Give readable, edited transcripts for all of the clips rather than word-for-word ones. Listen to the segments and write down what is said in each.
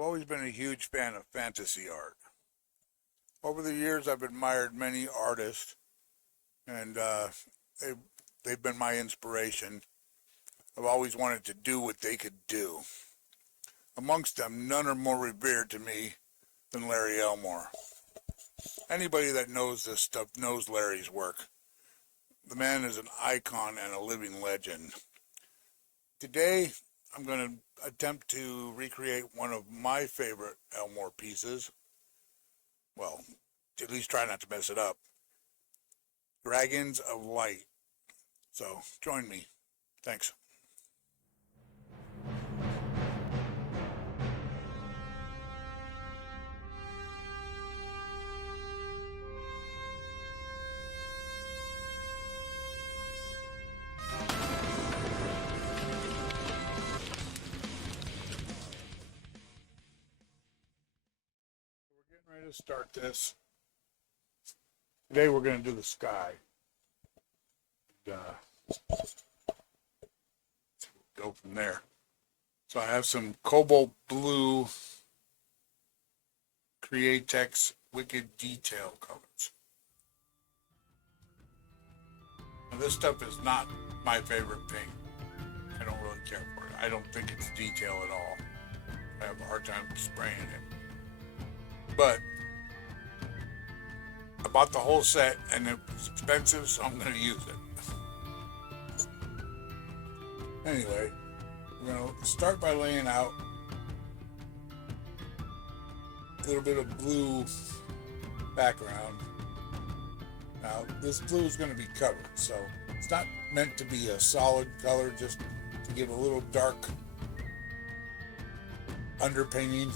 I've always been a huge fan of fantasy art. Over the years, I've admired many artists, and they've, they've been my inspiration. I've always wanted to do what they could do. Amongst them, none are more revered to me than Larry Elmore. Anybody that knows this stuff knows Larry's work. The man is an icon and a living legend. Today, I'm going to attempt to recreate one of my favorite Elmore pieces. Well, at least try not to mess it up. Dragons of Light. So, join me. Thanks. We're getting ready to start this. Today we're going to do the sky. And, go from there. So I have some cobalt blue Createx Wicked Detail colors. Now this stuff is not my favorite paint. I don't really care for it. I don't think it's detail at all. I have a hard time spraying it. But I bought the whole set and it was expensive, so I'm going to use it. Anyway, we're going to start by laying out a little bit of blue background. Now, this blue is going to be covered, so it's not meant to be a solid color, just to give a little dark underpainting.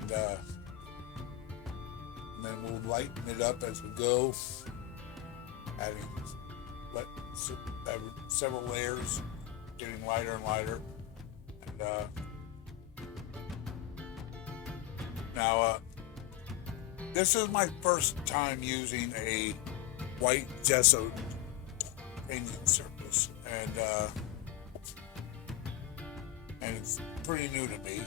And then we'll lighten it up as we go, adding several layers, getting lighter and lighter. And now, this is my first time using a white gesso painting surface, and it's pretty new to me.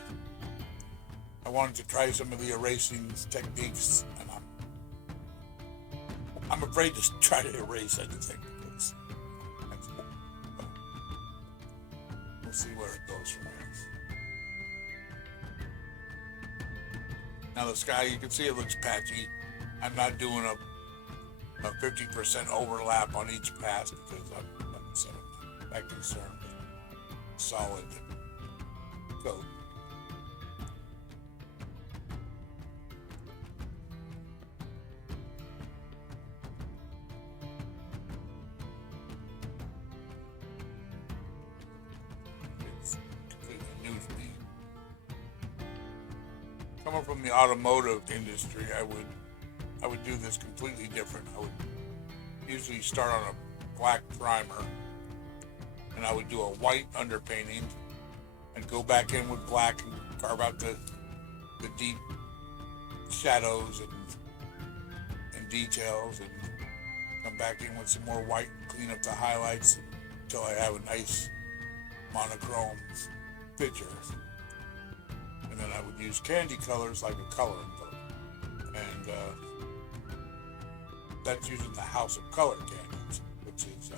I wanted to try some of the erasing techniques, and I'm afraid to try to erase anything because we'll see where it goes from here. Now the sky, you can see it looks patchy. I'm not doing a 50% overlap on each pass because I'm not that concerned with solid coat. It's completely new to me. Coming from the automotive industry, I would do this completely different. I would usually start on a black primer, and I would do a white underpainting, and go back in with black and carve out the deep shadows and details, and come back in with some more white and clean up the highlights until I have a nice monochrome picture. And then I would use candy colors like a coloring book. And that's using the House of Color candles, which is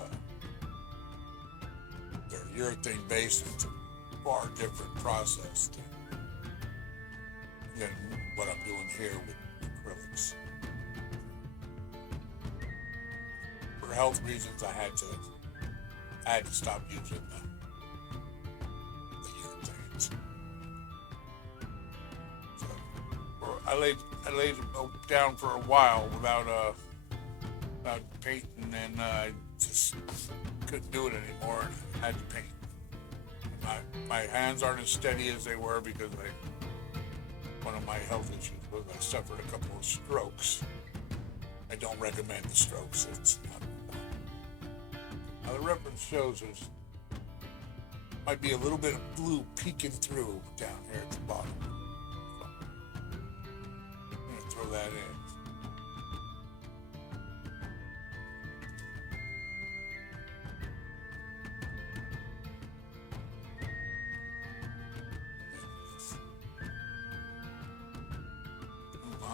they're urethane based. It's a far different process than what I'm doing here with acrylics. For health reasons, I had to stop using the urethanes. I laid down for a while without painting, and I just couldn't do it anymore, and I had to paint. My hands aren't as steady as they were because one of my health issues was I suffered a couple of strokes. I don't recommend the strokes. It's not. Now the reference shows there's might be a little bit of blue peeking through down here at the bottom. Throw that in.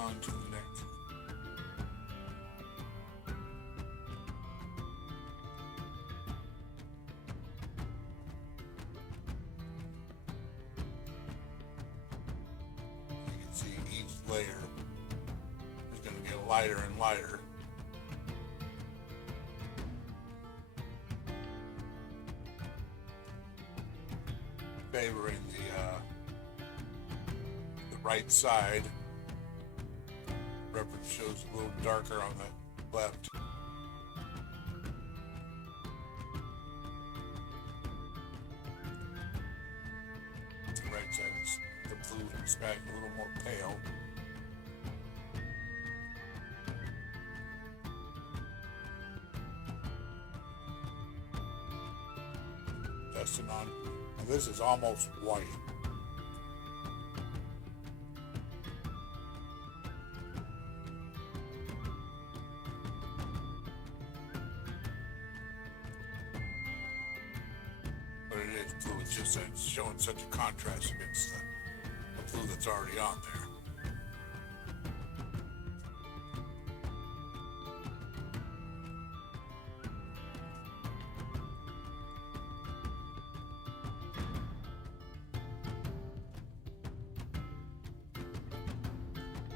on to the neck. You can see each layer is going to get lighter and lighter. Favoring the right side. Reference shows a little darker on the left. The right side is the blue sky a little more pale. Testing on. Now this is almost white. But it is blue, it's just that it's showing such a contrast against the blue that's already on there.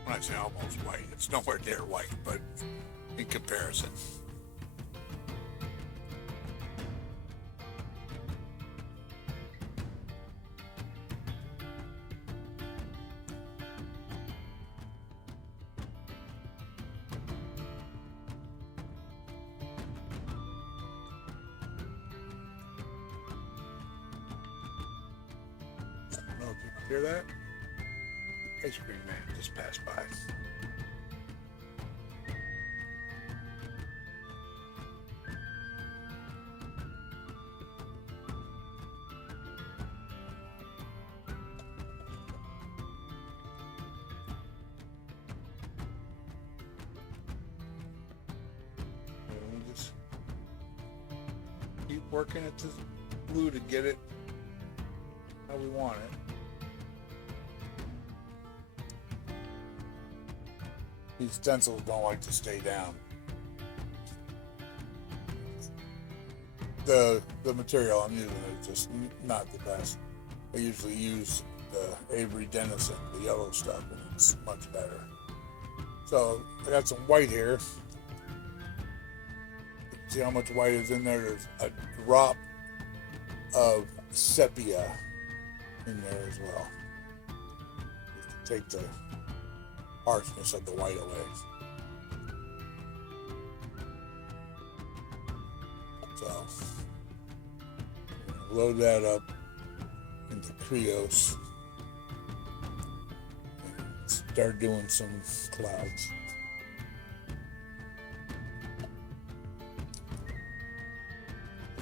When I say almost white, it's nowhere near white, but in comparison. I don't know if you can hear that. Ice cream man just passed by. And we just keep working at this blue to get it how we want it. These stencils don't like to stay down. The material I'm using is just not the best. I usually use the Avery Dennison, the yellow stuff, and it's much better. So I got some white here. See how much white is in there? There's a drop of sepia in there as well. Just to take the harshness of the white away. So, load that up into Creos and start doing some clouds.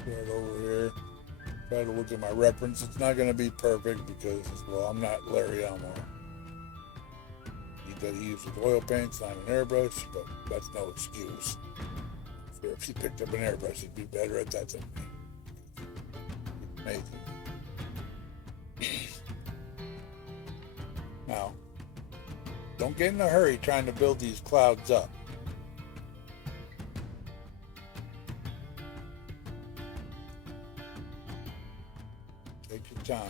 Right over here. Try to look at my reference. It's not going to be perfect because, well, I'm not Larry Elmore. That he uses oil paints, not an airbrush, but that's no excuse. If he picked up an airbrush, he'd be better at that than me. Amazing. Now, don't get in a hurry trying to build these clouds up. Take your time.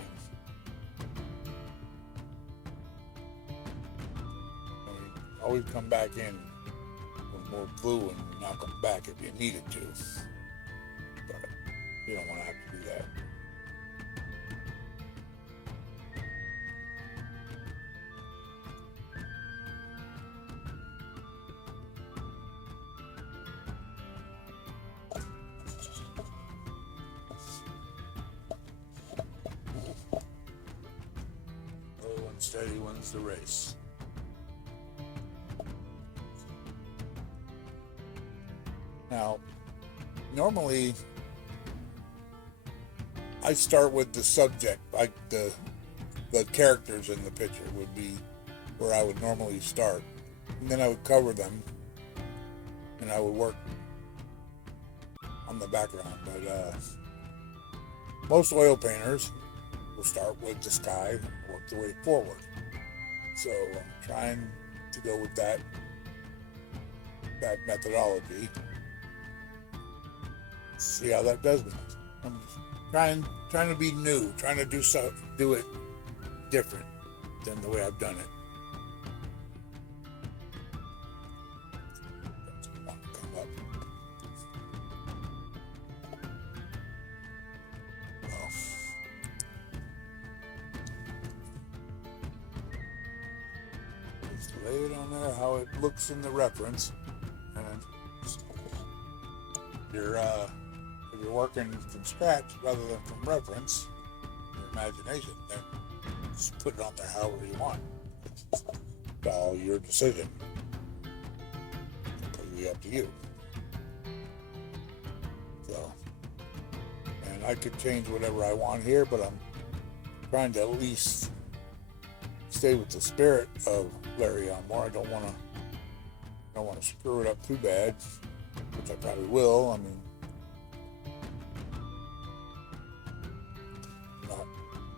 Always come back in with more blue and knock them back if you needed to. But you don't want to have to do that. Slow and steady wins the race. Now, normally I start with the subject, like the characters in the picture would be where I would normally start. And then I would cover them and I would work on the background. But most oil painters will start with the sky and work their way forward. So I'm trying to go with that methodology. See how that does me. I'm trying to be new, trying to do it different than the way I've done it. Come up. Well, just lay it on there how it looks in the reference, and if you're working from scratch rather than from reference, your imagination, then just put it on there however you want. It's all your decision. Completely up to you. So, and I could change whatever I want here, but I'm trying to at least stay with the spirit of Larry Elmore. I don't want to screw it up too bad, which I probably will. I mean,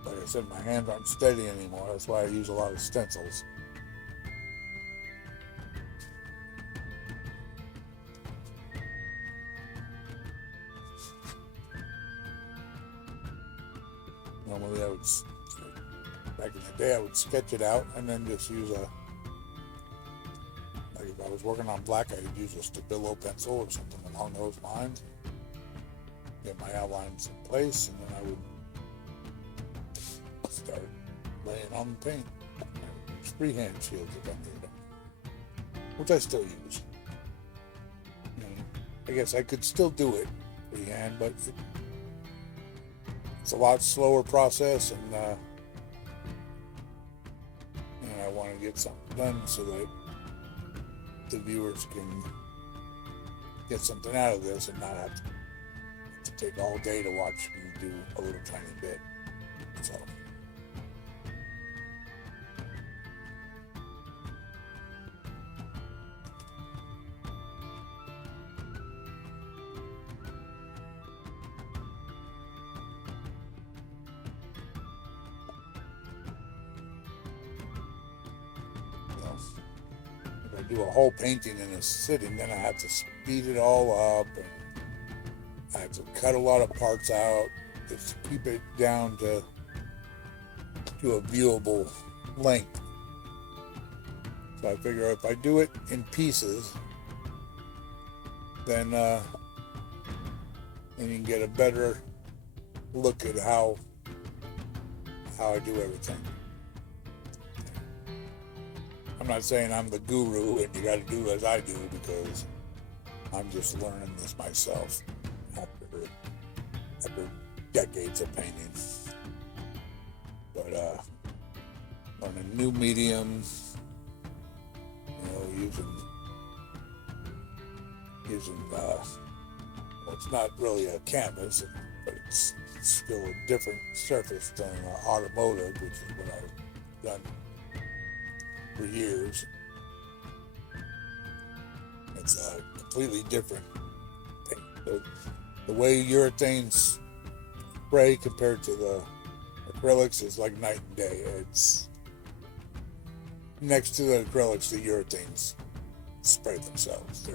like I said, my hands aren't steady anymore. That's why I use a lot of stencils. Normally back in the day, I would sketch it out and then just use like if I was working on black, I would use a Stabilo pencil or something along those lines. Get my outlines in place, and then I would start laying on the paint. Use freehand shields if I need them, which I still use. I guess I could still do it freehand, but it's a lot slower process, and I want to get something done so that the viewers can get something out of this and not have to take all day to watch me do a little tiny bit. So. If I do a whole painting in a sitting, then I have to speed it all up, and I have to cut a lot of parts out just to keep it down to a viewable length. So I figure if I do it in pieces, then you can get a better look at how I do everything. I'm not saying I'm the guru and you got to do as I do, because I'm just learning this myself after decades of painting. But learning new mediums, using well, it's not really a canvas, but it's still a different surface than automotive, which is what I've done for years. It's completely different. The way urethanes spray compared to the acrylics is like night and day. It's next to the acrylics, the urethanes spray themselves.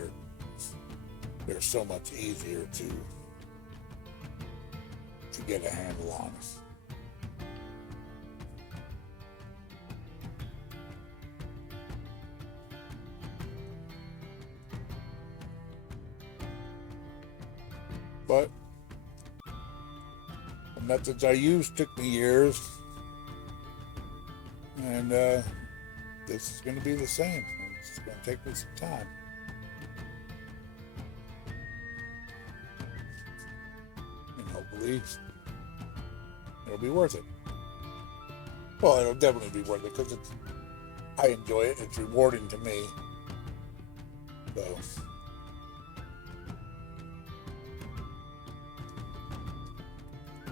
They're so much easier to get a handle on. But the methods I used took me years, and this is going to be the same. It's going to take me some time. And hopefully it'll be worth it. Well, it'll definitely be worth it because I enjoy it. It's rewarding to me. So.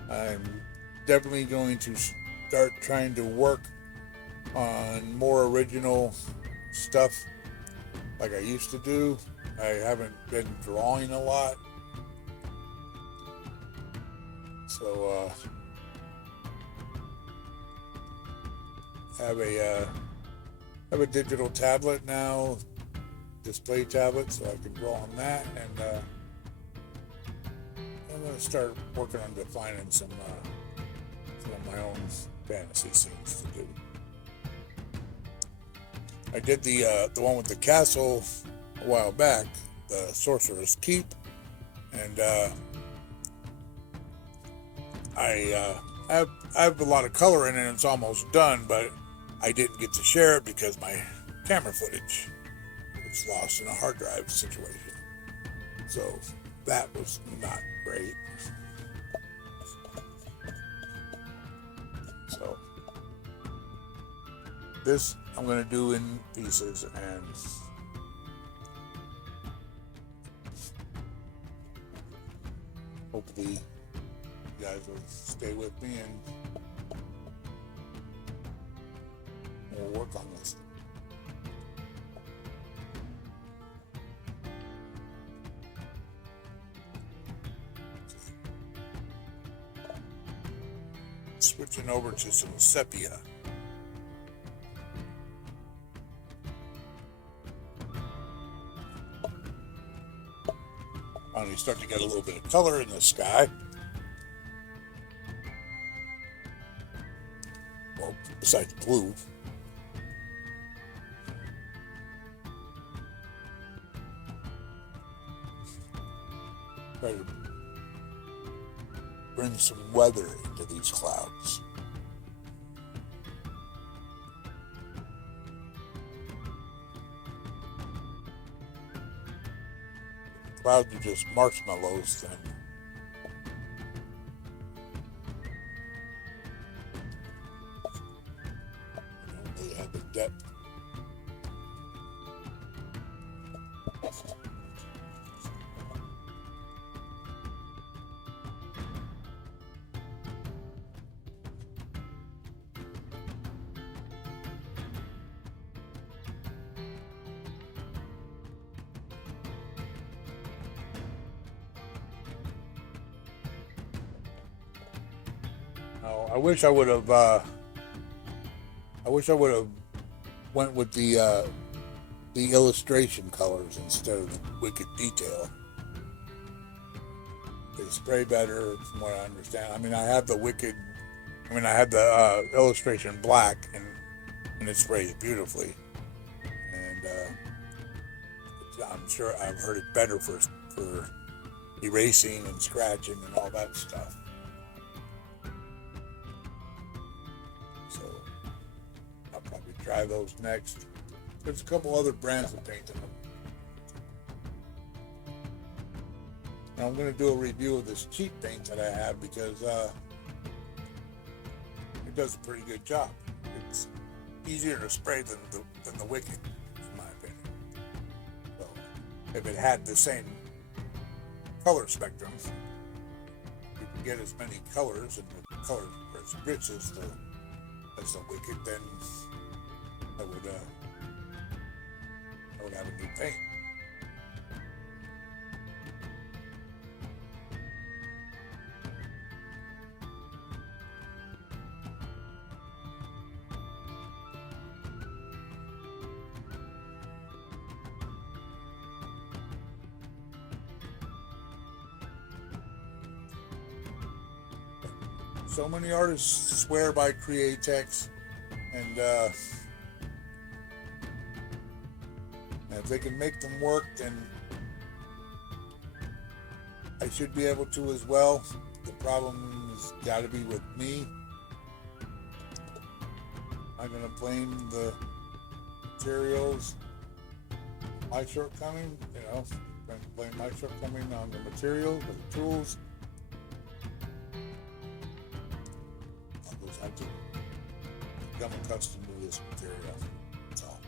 I'm definitely going to start trying to work on more original stuff like I used to do. I haven't been drawing a lot, so have a I have a digital tablet now, display tablet, so I can draw on that, and I'm going to start working on defining some of my own fantasy scenes to do. I did the one with the castle a while back, the Sorcerer's Keep, and I have a lot of color in it, and it's almost done, but I didn't get to share it because my camera footage was lost in a hard drive situation. So that was not great. So this I'm going to do in pieces, and hopefully you guys will stay with me and we'll work on this. Switching over to some sepia. Finally starting to get a little bit of color in the sky. Well, besides blue. Try to bring some weather into these clouds. Clouds are just marshmallows then. They have the depth. I wish I would have. Went with the illustration colors instead of the wicked detail. They spray better, from what I understand. I mean, I have the illustration black, and it sprays beautifully. And I'm sure I've heard it better for erasing and scratching and all that stuff. I'll probably try those next. There's a couple other brands of paint in them. Now I'm going to do a review of this cheap paint that I have because it does a pretty good job. It's easier to spray than the Wicked, in my opinion. So if it had the same color spectrum, you can get as many colors and the colors are as rich as the Wicked, then I would have a new paint. So many artists swear by Createx, and if they can make them work, then I should be able to as well. The problem has got to be with me. I'm going to blame the materials, my shortcoming, I'm going to blame my shortcoming on the materials, or the tools. I have to become accustomed to this material. That's all.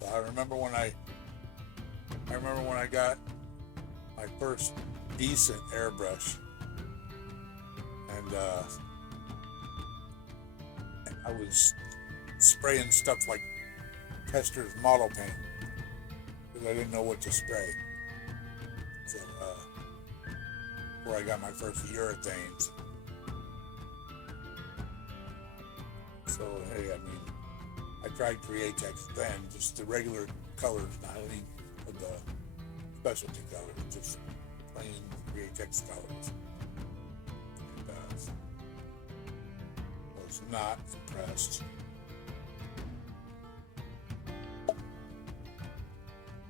So I remember when I got my first decent airbrush, and I was spraying stuff like Tester's model paint because I didn't know what to spray. So before I got my first urethanes, So, hey, I mean, I tried Createx then, just the regular colors, not any of the specialty colors, just plain Createx colors. And was not impressed.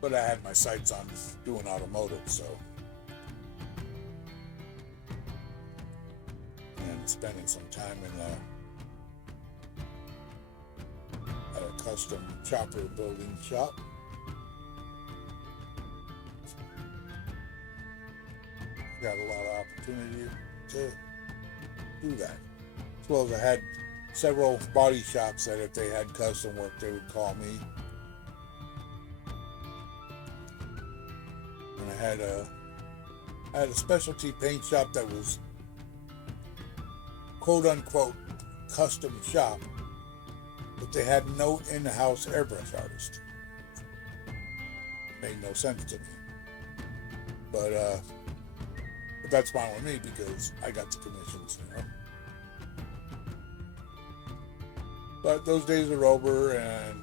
But I had my sights on doing automotive, so. And spending some time in at a custom chopper building shop. Got a lot of opportunity to do that. As well as I had several body shops that if they had custom work, they would call me. And I had a specialty paint shop that was quote unquote custom shop, but they had no in-house airbrush artist. Made no sense to me. But that's fine with me because I got the commissions, you know. But those days are over, and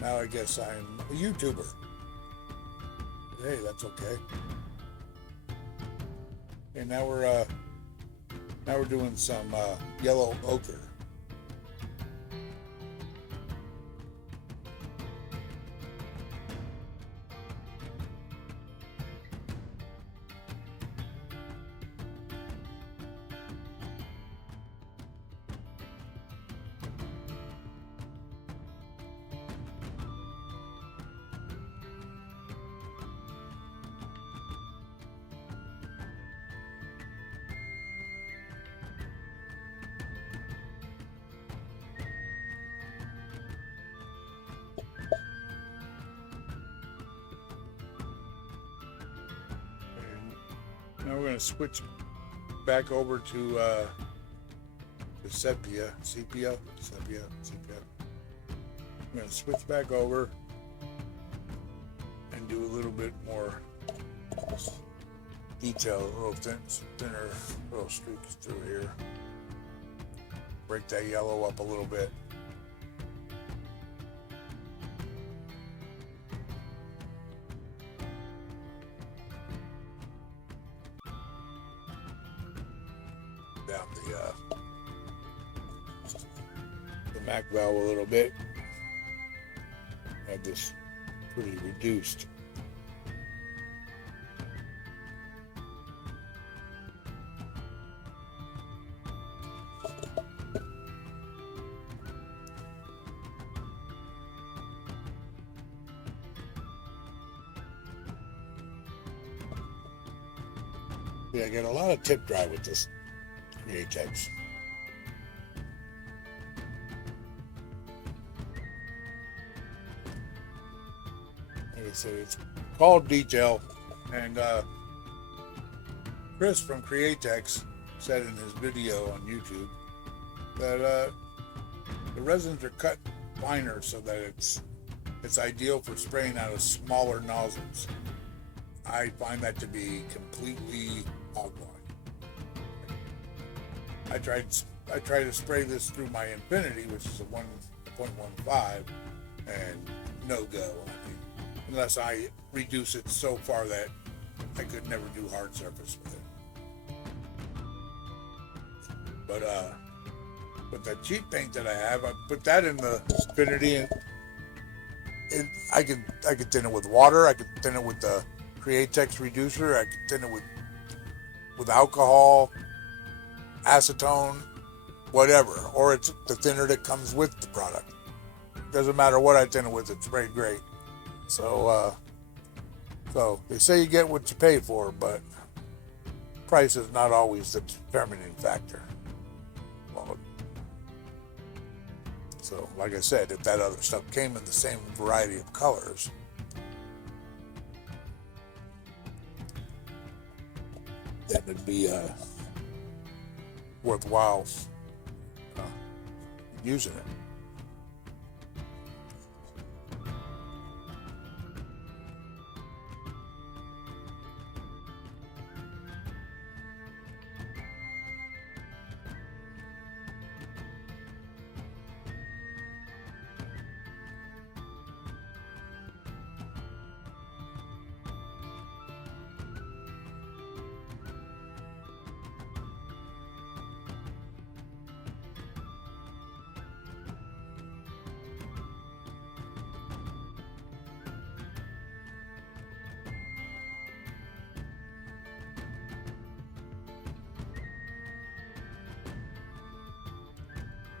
now I guess I'm a YouTuber. Hey, that's okay. And now we're doing some yellow ochre. Now we're going to switch back over to sepia. I'm going to switch back over and do a little bit more detail, a little thinner little streaks through here. Break that yellow up a little bit. Down the Mac valve a little bit. Had this pretty reduced. Yeah, I get a lot of tip dry with this Createx. Like I said, it's called detail, and Chris from Createx said in his video on YouTube that the resins are cut finer so that it's ideal for spraying out of smaller nozzles. I find that to be completely hogwash. I tried to spray this through my Infinity, which is a 1.15, and no go. I mean, unless I reduce it so far that I could never do hard surface with it. But that cheap paint that I have, I put that in the Infinity, and I could thin it with water. I could thin it with the Createx reducer. I could thin it with alcohol, acetone, whatever, or it's the thinner that comes with the product. Doesn't matter what I thin it with, it's sprayed great. So they say you get what you pay for, but price is not always the determining factor. Well, so like I said, if that other stuff came in the same variety of colors, then it'd be worthwhile using it.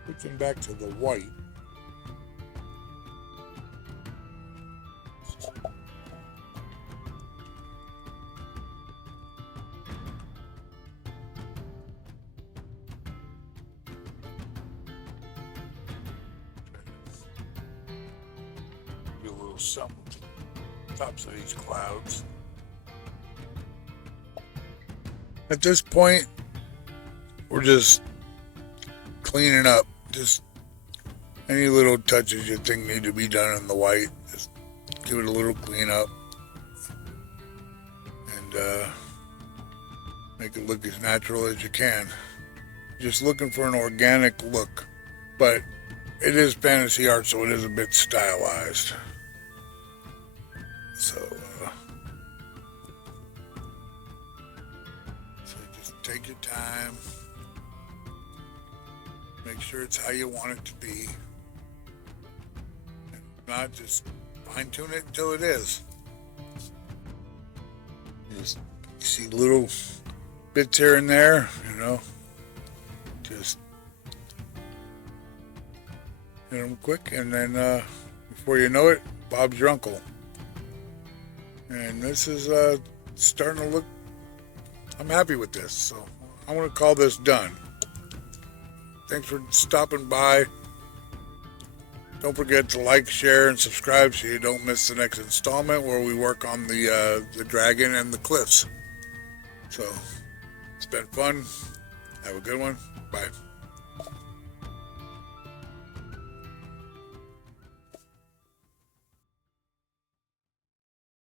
Switching back to the white. Do a little something to the tops of these clouds. At this point, we're just cleaning up. Just any little touches you think need to be done in the white, just give it a little clean up and make it look as natural as you can. Just looking for an organic look, but it is fantasy art, so it is a bit stylized. So just take your time. Make sure it's how you want it to be. And not just fine tune it until it is. Just see little bits here and there, you know. Just hit them quick, and then before you know it, Bob's your uncle. And this is starting to look, I'm happy with this, so I'm going to call this done. Thanks for stopping by. Don't forget to like, share, and subscribe so you don't miss the next installment where we work on the dragon and the cliffs. So, it's been fun. Have a good one. Bye.